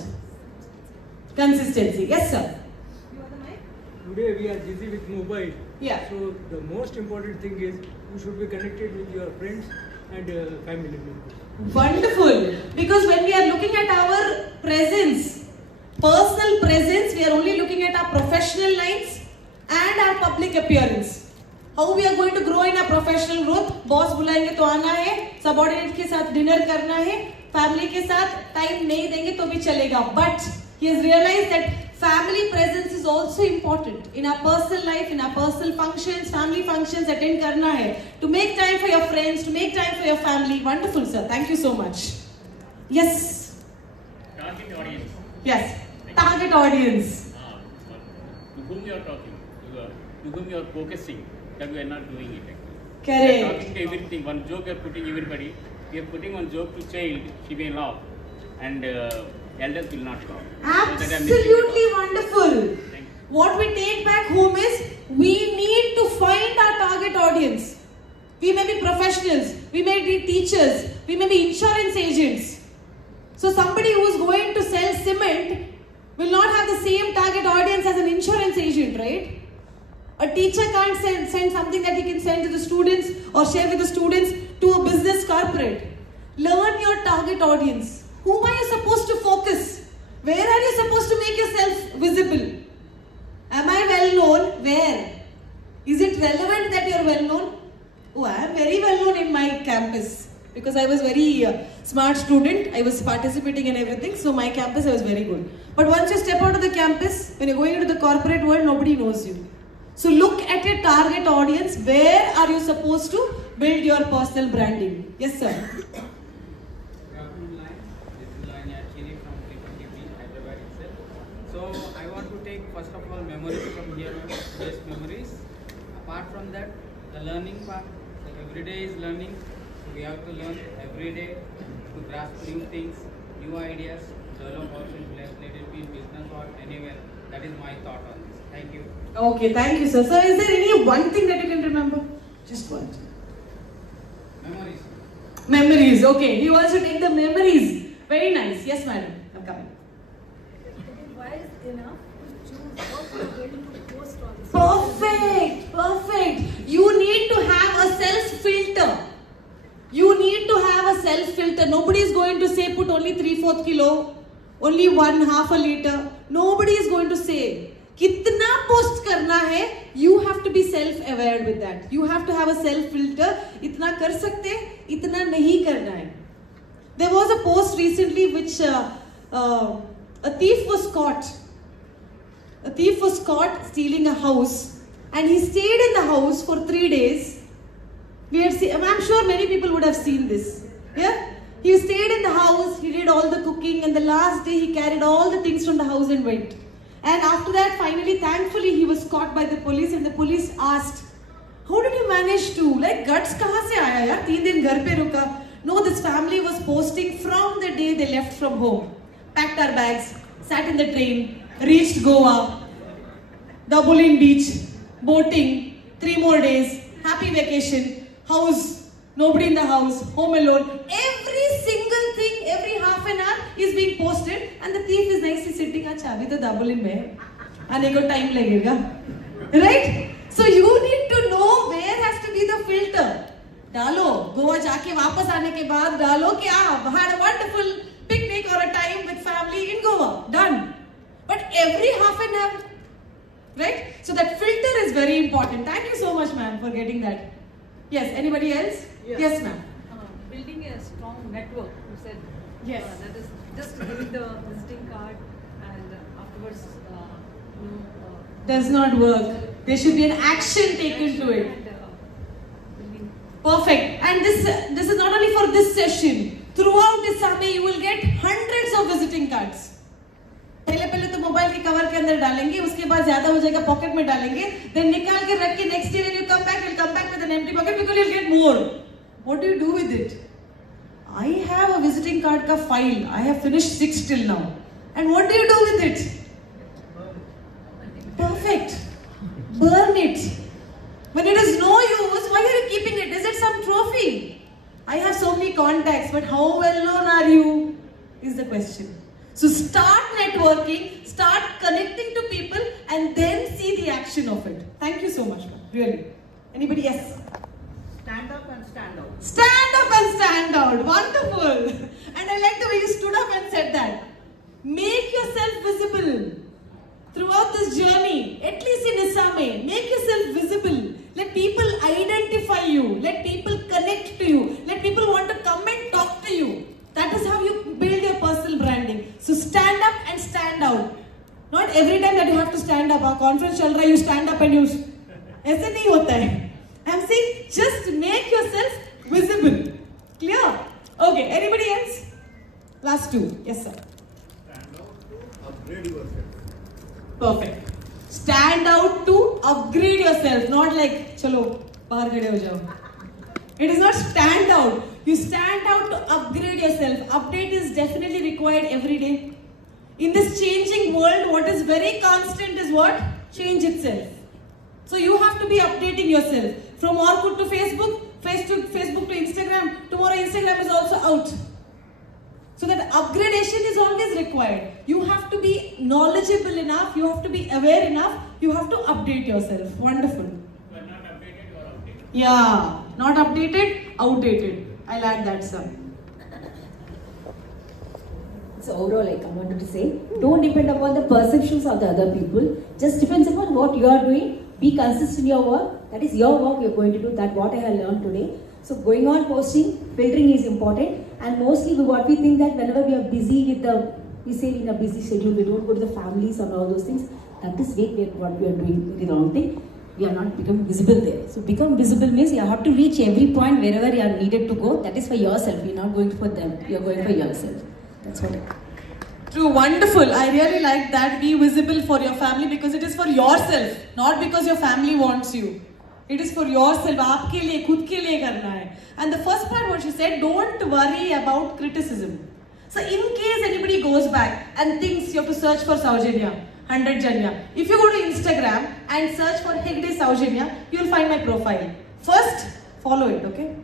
Consistency. Yes, sir. Today we are busy with mobile. Yeah. So the most important thing is you should be connected with your friends and family members. Wonderful. Because when we are looking at our presence, personal presence, we are only looking at our professional lines and our public appearance. How we are going to grow in our professional growth? Boss बुलाएंगे तो आना है, subordinate के साथ dinner करना है, family के साथ time नहीं देंगे तो भी चलेगा. But he has realized that family presence is also important in our personal life, in our personal functions, family functions attend karna hai. To make time for your friends, to make time for your family. Wonderful, sir. Thank you so much. Yes. Target audience. Yes. Target audience. To whom you are talking, to whom you are focusing, that we are not doing it. Correct. We are talking to everything. One joke you are putting everybody. We are putting one joke to child, she may laugh. And elders will not talk. Absolutely wonderful. What we take back home is we need to find our target audience. We may be professionals, we may be teachers, we may be insurance agents. So somebody who is going to sell cement will not have the same target audience as an insurance agent, right? A teacher can't send something that he can send to the students or share with the students to a business corporate. Learn your target audience. Whom are you supposed to focus? Where are you supposed to make yourself visible? Am I well known? Where? Is it relevant that you are well known? Oh, I am very well known in my campus because I was very smart student. I was participating in everything. So my campus I was very good. But once you step out of the campus, when you're going into the corporate world, nobody knows you. So look at your target audience. Where are you supposed to build your personal branding? Yes, sir. Hydrabad itself. So I want to take first of all memories from here, best memories. Apart from that, the learning part. Every day is learning. We have to learn every day to grasp new things, new ideas, develop also, let it be in business or anywhere. That is my thought on this. Thank you. Okay, thank you, sir. So is there any one thing that you can remember? Just one. Memories. Memories, okay. He wants to take the memories. Very nice. Yes, madam. I'm coming. Why is enough to choose what you are going to post on this? Perfect, perfect. You need to have a self-filter. You need to have a self-filter. Nobody is going to say put only 3/4 kilo, only 1/2 a liter. Nobody is going to say. Kitna post karna hai, you have to be self-aware with that. You have to have a self-filter. Itna kar sakte, itna nahi karna hai. There was a post recently which a thief was caught. A thief was caught stealing a house and he stayed in the house for 3 days. I'm sure many people would have seen this. Yeah? He stayed in the house, he did all the cooking, and the last day he carried all the things from the house and went. And after that, finally, thankfully, he was caught by the police and the police asked, how did you manage to? Like, guts kahan se aaya yaar? 3 din ghar pe ruka. No, this family was posting from the day they left from home. Packed our bags, sat in the train, reached Goa, Dublin beach, boating, 3 more days, happy vacation, house, nobody in the house, home alone. Every single thing, every half an hour is being posted and the thief is nicely sitting, acha, abhi to Dublin mein hai, aane ko time lagega. Right? So you need to know where has to be the filter. Dalo, Goa jaake wapas aane ke baad dalo ki had a wonderful picnic or a time with family in Goa. Done. But every half an hour, right? So that filter is very important. Thank you so much, ma'am, for getting that. Yes, anybody else? Yes, ma'am. Building a strong network, you said. Yes. That is just giving the visiting card and afterwards, does not work. There should be an action taken to it. Perfect. And this is not only for this session. Throughout ISAME, you will get hundreds of visiting cards. पहले तो mobile के cover के अंदर डालेंगे, उसके बाद ज्यादा हो जाएगा पॉकेट में डालेंगे, then निकाल के रख के next day when you come back, you'll come back with an empty pocket because you'll get more. What do you do with it? I have a visiting card ka file. I have finished 6 till now. And what do you do with it? Perfect. Burn it. When it is no use, why are you keeping it? Is it some trophy? I have so many contacts, but how well known are you? Is the question. So start networking, start connecting to people, and then see the action of it. Thank you so much, ma'am. Really. Anybody? Yes. Stand up and stand out. Stand up and stand out. Wonderful. And I like the way you stood up and said that. Make yourself visible throughout this journey. At least in ISAME, make yourself visible. Let people identify you. Let people connect to you. Let people want to come and talk to you. That is how you build your personal branding. So stand up and stand out. Not every time that you have to stand up. Our conference chal raha, you stand up and you... Aise nahi hota hai. I'm saying just make yourself visible. Clear? Okay, anybody else? Last 2. Yes, sir. Stand out to upgrade yourself. Perfect. Stand out to upgrade yourself. Not like, chalo, bahar khade ho jao. It is not stand out. You stand out to upgrade yourself. Update is definitely required every day. In this changing world, what is very constant is what? Change itself. So you have to be updating yourself. From Orkut to Facebook, Facebook to Instagram, tomorrow Instagram is also out. So that upgradation is always required. You have to be knowledgeable enough, you have to be aware enough, you have to update yourself. Wonderful. You are not updated, you are outdated. Yeah, not updated, outdated. I'll add that, sir. So overall, like I wanted to say, don't depend upon the perceptions of the other people. Just depends upon what you are doing. Be consistent in your work. That is your work you're going to do. That's what I have learned today. So going on posting, filtering is important. And mostly what we think that whenever we are busy with we say in a busy schedule, we don't go to the families and all those things. That is what we are doing the wrong thing. We are not becoming visible there. So become visible means you have to reach every point wherever you are needed to go. That is for yourself. You're not going for them. You're going for yourself. That's what. True, wonderful. I really like that. Be visible for your family because it is for yourself, not because your family wants you. It is for yourself. Aapke liye, khud ke liye karna hai. And the first part what she said, don't worry about criticism. So in case anybody goes back and thinks you have to search for Saujanya, 100 Janya. If you go to Instagram and search for Hegde Saujanya, you will find my profile. First, follow it, okay?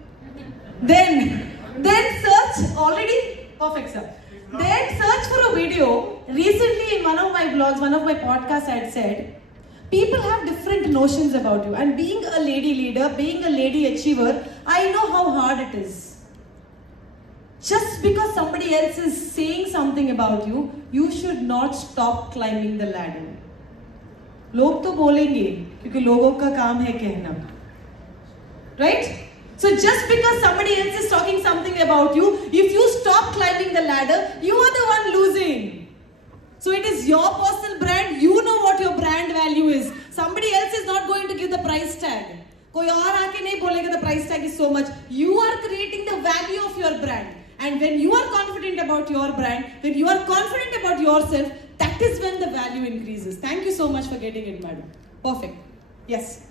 Then search, already perfect, sir. Then search for a video. Recently in one of my blogs, one of my podcasts, I had said, people have different notions about you. And being a lady leader, being a lady achiever, I know how hard it is. Just because somebody else is saying something about you, you should not stop climbing the ladder. लोग तो बोलेंगे, क्योंकि लोगों का काम है कहना. Right? So just because somebody else is talking something about you, if you stop climbing the ladder, you are the one losing. So it is your personal brand, you know what your brand value is. Somebody else is not going to give the price tag. कोई और आके नहीं बोलेगा the price tag is so much. You are creating the value of your brand. And when you are confident about your brand, when you are confident about yourself, that is when the value increases. Thank you so much for getting it, madam. Perfect. Yes.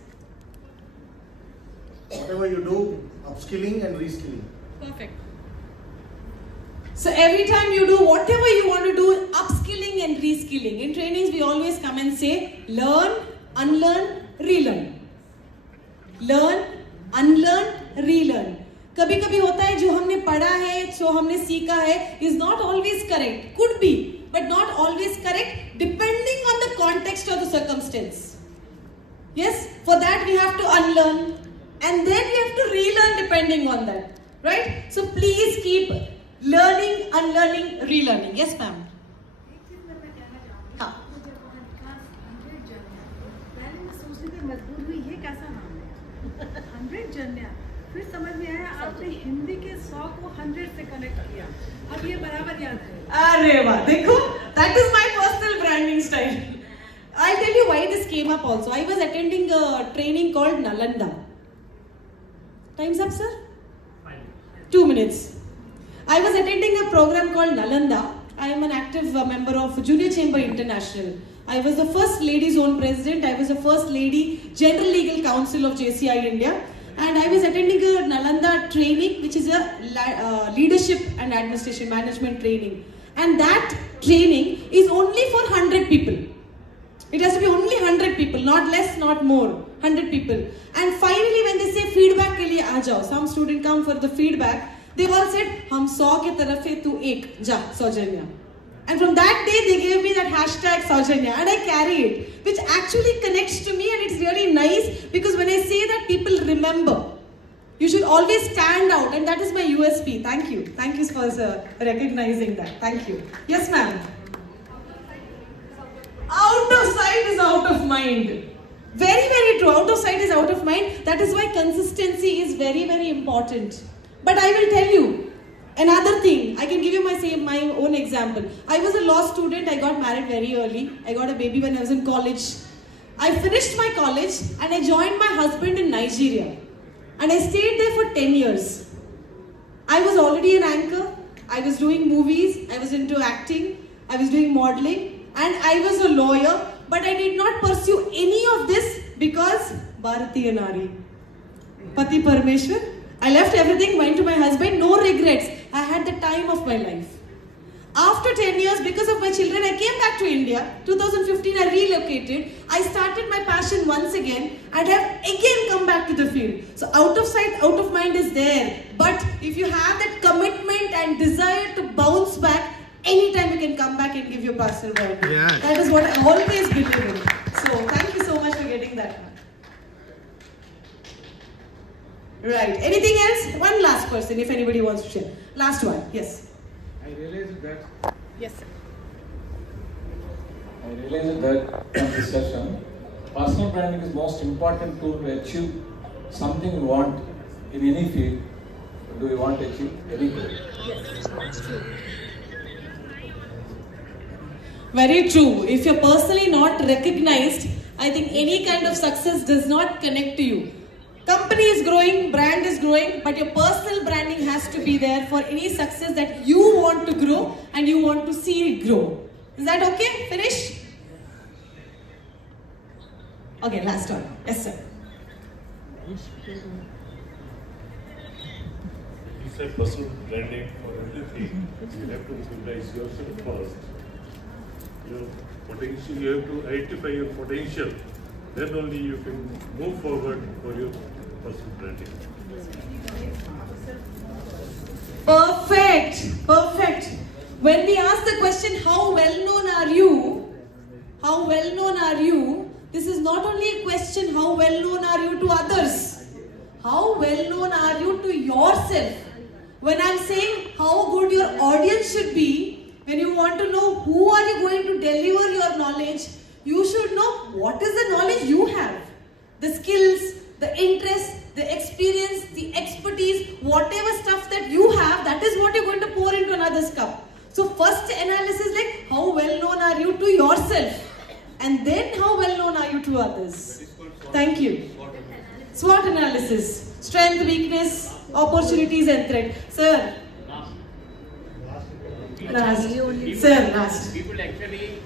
Whatever you do, upskilling and reskilling. Perfect. So every time you do whatever you want to do, upskilling and reskilling. In trainings, we always come and say, learn, unlearn, relearn. Learn, unlearn, relearn. कभी-कभी होता है जो हमने पढ़ा है, जो हमने सीखा है, is not always correct. Could be, but not always correct, depending on the context or the circumstance. Yes, for that we have to unlearn. And then we have to relearn depending on that, right? So please keep learning, unlearning, relearning. Yes, ma'am. हाँ. पहले मैं सोचने पे मजबूर हुई ये कैसा नाम है 100 जन्या. फिर समझ में आया आपने हिंदी के 100 को 100 से कनेक्ट किया. अब ये बराबर याद है. अरे वाह, देखो, that is my personal branding style. I'll tell you why this came up also. I was attending a training called Nalanda. Time's up, sir? 2 minutes. I was attending a program called Nalanda. I am an active member of Junior Chamber International. I was the first lady zone president. I was the first lady general legal counsel of JCI India. And I was attending a Nalanda training, which is a leadership and administration management training. And that training is only for 100 people. It has to be only 100 people, not less, not more. 100 people. And finally, when they say feedback ke liye aa jao, some student come for the feedback. They all said, "Hum 100 ke taraf hai, tu 1 ja Saujanya." And from that day, they gave me that hashtag Saujanya, and I carry it, which actually connects to me, and it's really nice because when I say that, people remember. You should always stand out, and that is my USP. Thank you. Thank you for recognizing that. Thank you. Yes, ma'am. Out of sight is out of mind. Very, very true. Out of sight is out of mind. That is why consistency is very, very important. But I will tell you another thing. I can give you my own example. I was a law student. I got married very early. I got a baby when I was in college. I finished my college and I joined my husband in Nigeria. And I stayed there for 10 years. I was already an anchor. I was doing movies. I was into acting. I was doing modeling. And I was a lawyer. But I did not pursue any of this because Bharatiya Nari. Pati Parmeshwar. I left everything, went to my husband, no regrets. I had the time of my life. After 10 years, because of my children, I came back to India. 2015 I relocated. I started my passion once again and have again come back to the field. So out of sight, out of mind is there. But if you have that commitment and desire to bounce back, anytime you can come back and give your personal value. Yes. That is what I always believe in. So thank you so much for getting that. Right. Anything else? One last person, if anybody wants to share. Last one. Yes. I realized that. Yes, sir. I realized that from this session, personal branding is most important tool to achieve something you want in any field. Do you want to achieve any goal? Yes, that's true. Very true. If you're personally not recognized, I think any kind of success does not connect to you. Company is growing, brand is growing, but your personal branding has to be there for any success that you want to grow and you want to see it grow. Is that okay? Finish? Okay, last one. Yes, sir. You said personal branding for everything. You have to recognize yourself first. Your potential, you have to identify your potential. Then only you can move forward for your personal branding. Perfect. Perfect. When we ask the question, how well known are you? How well known are you? This is not only a question, how well known are you to others? How well known are you to yourself? When I'm saying how good your audience should be, when you want to know who are you going to deliver your knowledge, you should know what is the knowledge you have. The skills, the interest, the experience, the expertise, whatever stuff that you have, that is what you're going to pour into another's cup. So first analysis like how well known are you to yourself, and then how well known are you to others. Thank you. SWOT analysis. Strength, weakness, opportunities and threat. Sir. Last. Sir, last. People actually.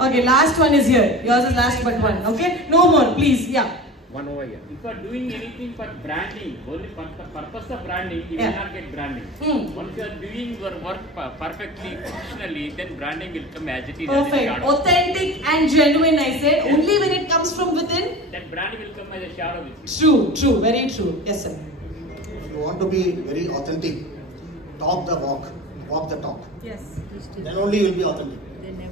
Okay, last one is here. Yours is last but one. Okay? No more, please. Yeah. One over here. If you are doing anything for branding, only for the purpose of branding, you will not get branding. Once you are doing your work perfectly, professionally, then branding will come as it is. Perfect. Authentic and genuine, I said. Yes. Only when it comes from within. That brand will come as a shadow with you. True, true. Very true. Yes, sir. If you want to be very authentic, talk the walk, walk the talk. Yes. Then only you will be authentic.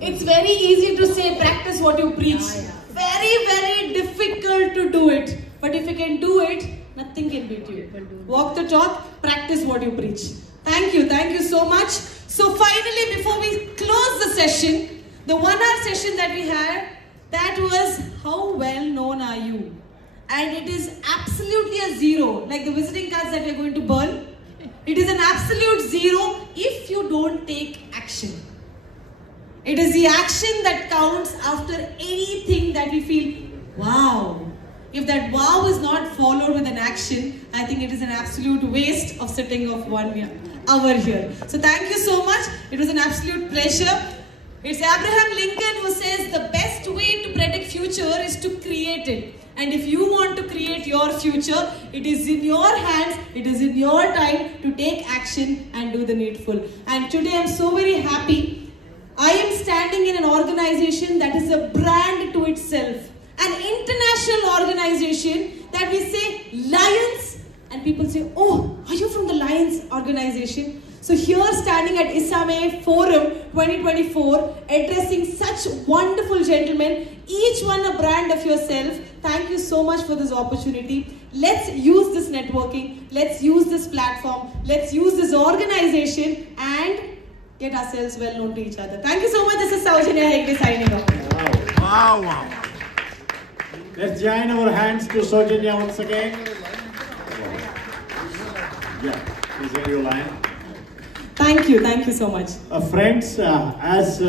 It's very easy to say practice what you preach. Very, very difficult to do it. But if you can do it, nothing can beat you. Walk the talk, practice what you preach. Thank you so much. So finally, before we close the session, the 1 hour session that we had, that was how well known are you? And it is absolutely a zero, like the visiting cards that we are going to burn. It is an absolute zero if you don't take action. It is the action that counts after anything that we feel, wow. If that wow is not followed with an action, I think it is an absolute waste of sitting of 1 hour here. So thank you so much. It was an absolute pleasure. It's Abraham Lincoln who says the best way to predict future is to create it. And if you want to create your future, it is in your hands, it is in your time to take action and do the needful. And today I'm so very happy. I am standing in an organization that is a brand to itself. An international organization that we say Lions, and people say, oh, are you from the Lions organization? So here standing at ISAME Forum 2024, addressing such wonderful gentlemen, each one a brand of yourself. Thank you so much for this opportunity. Let's use this networking, let's use this platform, let's use this organization and get ourselves well known to each other. Thank you so much. This is Soumya Hegde signing off. Wow, wow. Let's join our hands to Soumya once again. Yeah, please have your line. Thank you so much. Friends, as